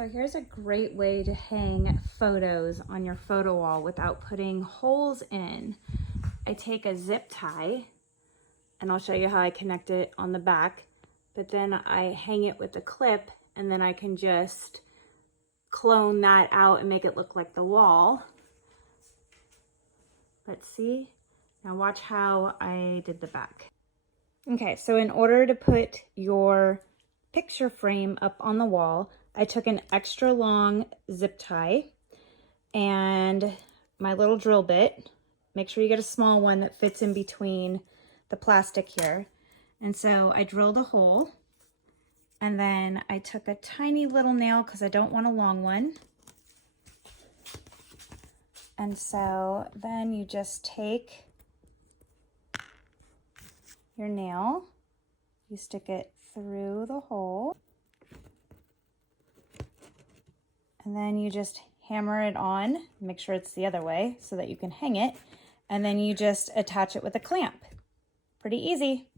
So here's a great way to hang photos on your photo wall without putting holes in. I take a zip tie, and I'll show you how I connect it on the back, but then I hang it with a clip, and then I can just clone that out and make it look like the wall. Let's see. Now watch how I did the back. Okay, so in order to put your picture frame up on the wall, I took an extra long zip tie and my little drill bit. Make sure you get a small one that fits in between the plastic here. And so I drilled a hole, and then I took a tiny little nail because I don't want a long one. And so then you just take your nail, you stick it through the hole, and then you just hammer it on, make sure it's the other way so that you can hang it, and then you just attach it with a clamp. Pretty easy.